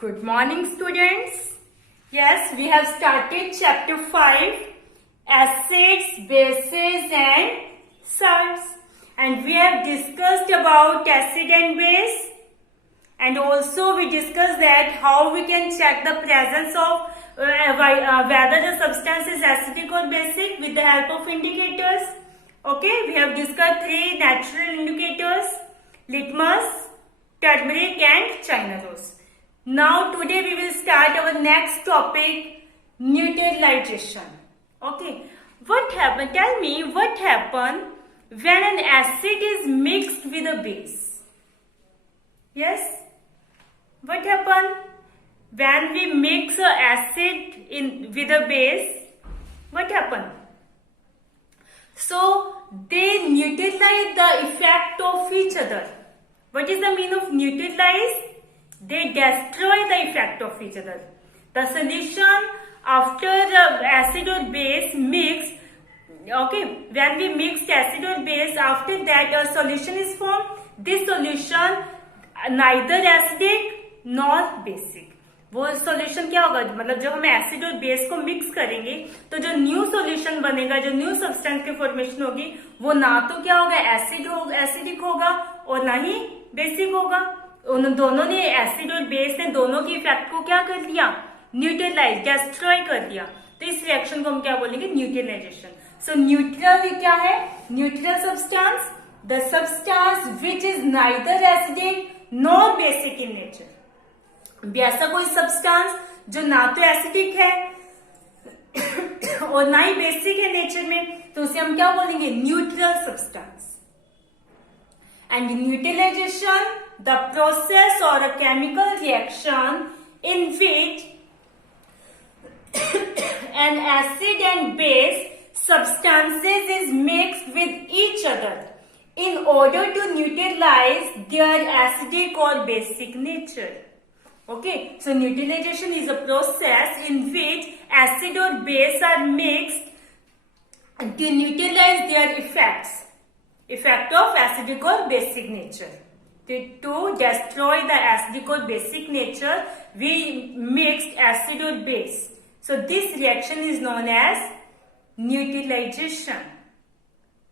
Good morning, students. Yes, we have started chapter 5, acids, bases and salts. And we have discussed about acid and base. And also we discussed that how we can check the presence of whether the substance is acidic or basic with the help of indicators. Okay, we have discussed 3 natural indicators: litmus, turmeric and China rose. Now today we will start our next topic, neutralization. Okay, what happened? Tell me what happened when an acid is mixed with a base. Yes, what happened when we mix a acid with a base? What happened? So they neutralize the effect of each other. What is the meaning of neutralize? They destroy the effect of each other. The solution after the acid or base mixed, okay, when we mixed acid or base, after that a solution is formed. This solution neither acidic nor basic. वो सॉल्यूशन क्या होगा, मतलब जब हम एसिड और बेस को मिक्स करेंगे तो जो न्यू सॉल्यूशन बनेगा, जो न्यू सब्सटेंस की फॉर्मेशन होगी, वो ना तो क्या होगा एसिडिक होगा और ना ही बेसिक होगा. उन दोनों ने, एसिड और बेस ने दोनों की इफेक्ट को क्या कर दिया, न्यूट्रलाइज, डिस्ट्रॉय कर दिया. तो इस रिएक्शन को हम क्या बोलेंगे, न्यूट्रलाइजेशन. सो न्यूट्रल क्या है, neutral substance, the substance which is neither acidic nor basic in nature. ऐसा कोई सब्सटेंस जो ना तो एसिडिक है और ना ही बेसिक है नेचर में, तो उसे हम क्या बोलेंगे, neutral substance. And neutralisation, the process of a chemical reaction in which an acid and base substances is mixed with each other in order to neutralize their acidic or basic nature. Okay, so neutralization is a process in which acid or base are mixed to neutralize their effect of acidic or basic nature. To destroy the acidic or basic nature, we mixed acid or base. So this reaction is known as neutralization.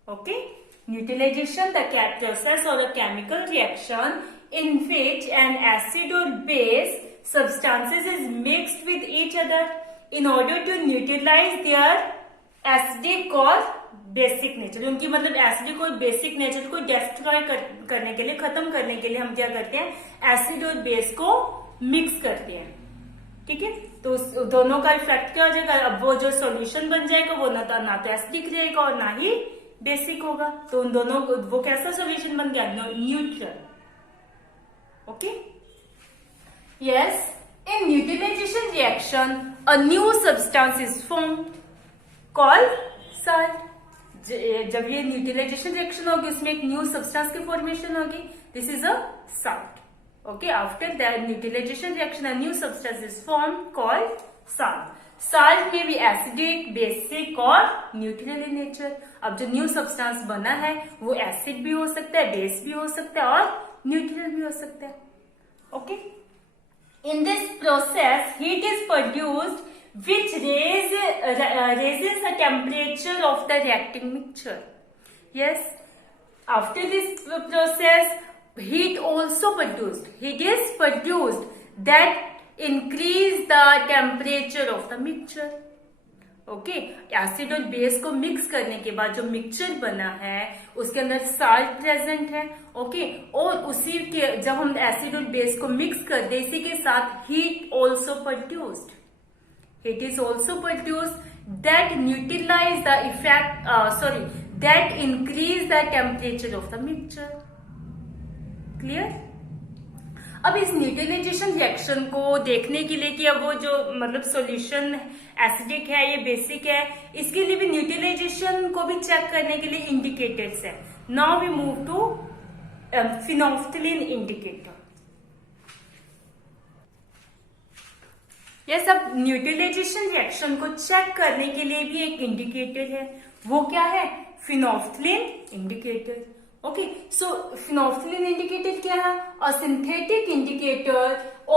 Okay, neutralization, the process or a chemical reaction in which an acid or base substances is mixed with each other in order to neutralize their acidic or basic nature. उनकी मतलब एसिडिक और basic nature को डिस्ट्रॉय करने के लिए, खत्म करने के लिए हम क्या करते हैं, एसिड और बेस को मिक्स करते हैं. ठीक है, तो दोनों का इफेक्ट क्या हो जाएगा, अब वो जो सॉल्यूशन बन जाएगा वो ना तो एसिडिक रहेगा और ना ही बेसिक होगा. तो उन दोनों वो कैसा सॉल्यूशन बन गया, neutral. Okay? Yes, in neutralization reaction, a new substance is formed called salt. जब ये न्यूट्रलाइजेशन रिएक्शन होगी, उसमें एक न्यू सब्सटेंस की फॉर्मेशन होगी. This is a salt. Okay, after that neutralization reaction, a new substance is formed called salt. Salt may be acidic, basic और neutral in nature. अब जो न्यू सब्सटेंस बना है वो एसिड भी हो सकता है, बेस भी हो सकता है और न्यूट्रल भी हो सकता है. Okay, in this process heat is produced which raises the temperature of the reacting mixture. Yes, after this process heat is produced that increase the temperature of the mixture. Okay, acid और बेस को मिक्स करने के बाद जो मिक्सचर बना है उसके अंदर साल्ट प्रेजेंट है. ओके, और उसी के जब हम एसिड और बेस को मिक्स कर दे, इसी के साथ heat is also produced that neutralize the effect that increase the temperature of the mixture. Clear. अब इस न्यूट्रलाइजेशन रिएक्शन को देखने के लिए कि अब वो जो मतलब सॉल्यूशन एसिडिक है ये बेसिक है, इसके लिए भी न्यूट्रलाइजेशन को भी चेक करने के लिए इंडिकेटर्स है. Now we move to phenolphthalein indicator. Yes, अब न्यूट्रलाइजेशन रिएक्शन को चेक करने के लिए भी एक इंडिकेटर है. वो क्या है, फिनोल्फ्थलीन indicator. Okay, so phenolphthalein indicator क्या है? A synthetic indicator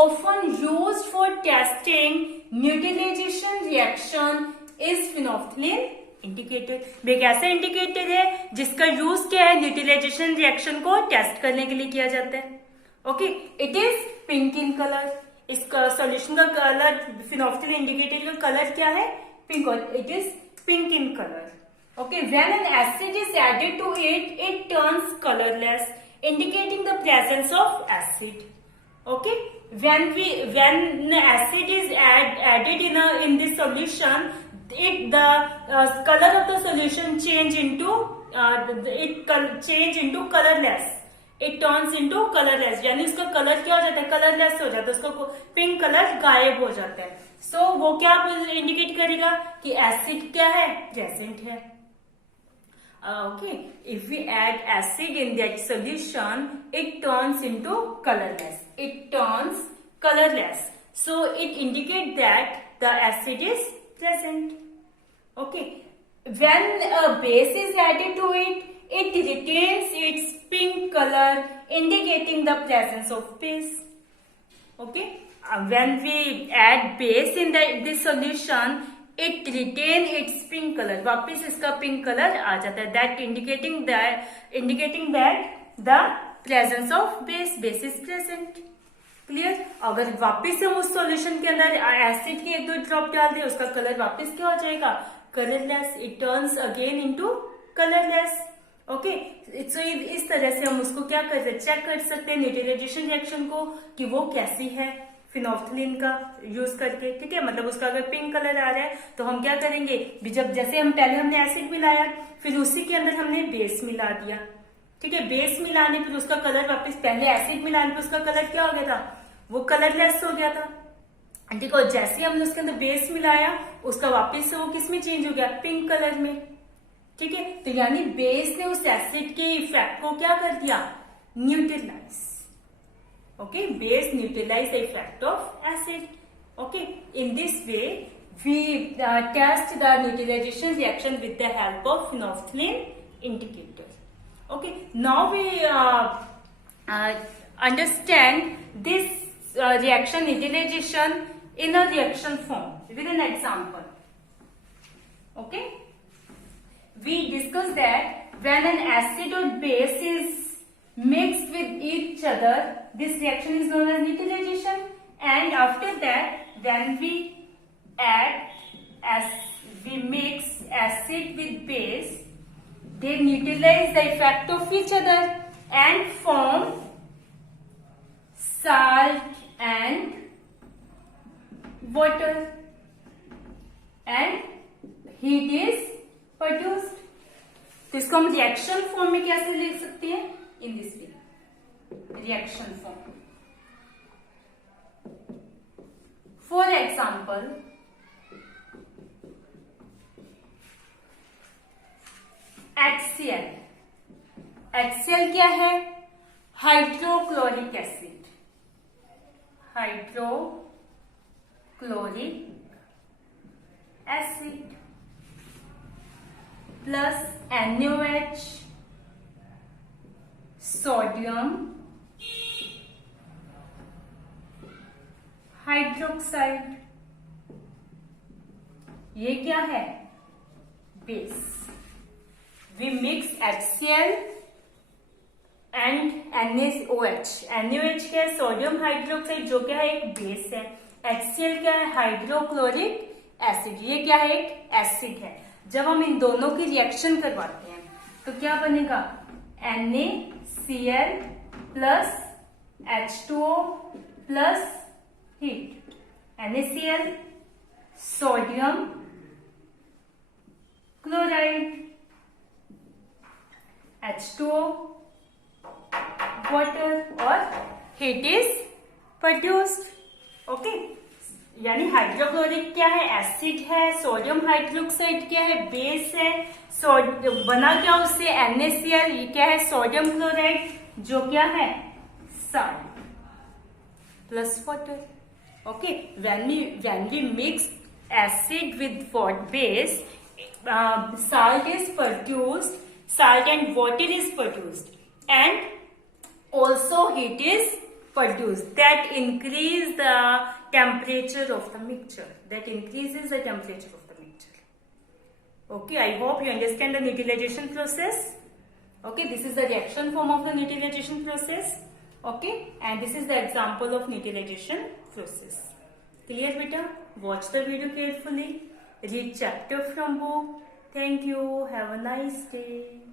often used for testing neutralization reaction is phenolphthalein indicator. एक ऐसा इंडिकेटर है जिसका यूज क्या है? न्यूट्रलाइजेशन रिएक्शन को टेस्ट करने के लिए किया जाता है. Okay, it is pink in colour. इसका सॉल्यूशन का कलर, phenolphthalein इंडिकेटर का कलर क्या है? पिंक. और it is pink in colour. Okay, when an acid is added to it, it turns colorless, indicating the presence of acid. Okay, when acid is added in this solution, the color of the solution change into colorless. It turns into colorless. यानी उसका कलर क्या हो जाता है? कलरलेस हो जाता है. उसका पिंक कलर गायब हो जाता है. So वो क्या इंडिकेट करेगा कि एसिड क्या है? प्रेजेंट है. Okay, if we add acid in that solution, it turns into colorless. It turns colorless. So it indicates that the acid is present. Okay, when a base is added to it, it retains its pink color, indicating the presence of base. Okay, when we add base in this solution, it retain its pink color. वापिस इसका pink colour आ जाता है. That indicating that the presence of base is present. Clear? अगर वापिस हम उस सॉल्यूशन के अंदर एसिड की 1-2 ड्रॉप डाल दें, उसका कलर वापिस क्या हो जाएगा? Colourless. It turns again into colourless. Okay, so इस तरह से हम उसको क्या कर सकते? चेक कर सकते हैं न्यूट्रलाइजेशन रिएक्शन को कि वो कैसी है फिनोल्फथलीन का यूज करके. ठीक है, मतलब उसका अगर पिंक कलर आ रहा है तो हम क्या करेंगे? जब जैसे हम पहले हमने एसिड मिलाया, फिर उसी के अंदर हमने बेस मिला दिया. ठीक है, बेस मिलाने फिर उसका कलर वापस, पहले एसिड मिलाने पर उसका कलर क्या हो गया था? वो कलरलेस हो गया था. ठीक है, जैसे हमने उसके अंदर बेस मिलाया, उसका वापस से वो किस में चेंज हो गया? पिंक कलर में. ठीक है, तो यानी बेस ने उस एसिड के इफेक्ट को क्या कर दिया? Neutralise. Okay, base neutralize the effect of acid. Okay, in this way we test the neutralization reaction with the help of phenolphthalein indicator. Okay, now we understand this reaction neutralization in a reaction form with an example. Okay, we discussed that when an acid or base is mixed with each other, this reaction is known as neutralization. And after that, when we mix acid with base, they neutralize the effect of each other and form salt and water, and heat is produced. तो इसको हम reaction form में कैसे लिख सकते हैं? In this way, reaction form. For example, HCl. HCl क्या है? Hydrochloric acid. Hydrochloric acid plus NaOH, sodium hydroxide. ये क्या है? Base. We mix HCl and NaOH. NaOH क्या है? सोडियम हाइड्रोक्साइड, जो क्या है? एक बेस है. HCl क्या है? Hydrochloric acid. ये क्या है? एक एसिड है. जब हम इन दोनों की रिएक्शन करवाते हैं तो क्या बनेगा? NaCl plus H2O plus heat. NaCl sodium chloride, H2O water, और हीट इज प्रोड्यूस्ड. ओके, यानी हाइड्रोक्लोरिक क्या है? एसिड है. सोडियम हाइड्रोक्साइड क्या है? बेस है. बना क्या उससे? NaCl. ये क्या है? सोडियम क्लोराइड, जो क्या है? Salt plus water. Okay, when we mix acid with base, salt is produced. Salt and water is produced. and also heat is produced that increase the temperature of the mixture. That increases the temperature of the mixture. Okay, I hope you understand the neutralization process. Okay, this is the reaction form of the neutralization process. Okay, and this is the example of neutralization process. Clear, beta? Watch the video carefully. Read chapter from book. Thank you. Have a nice day.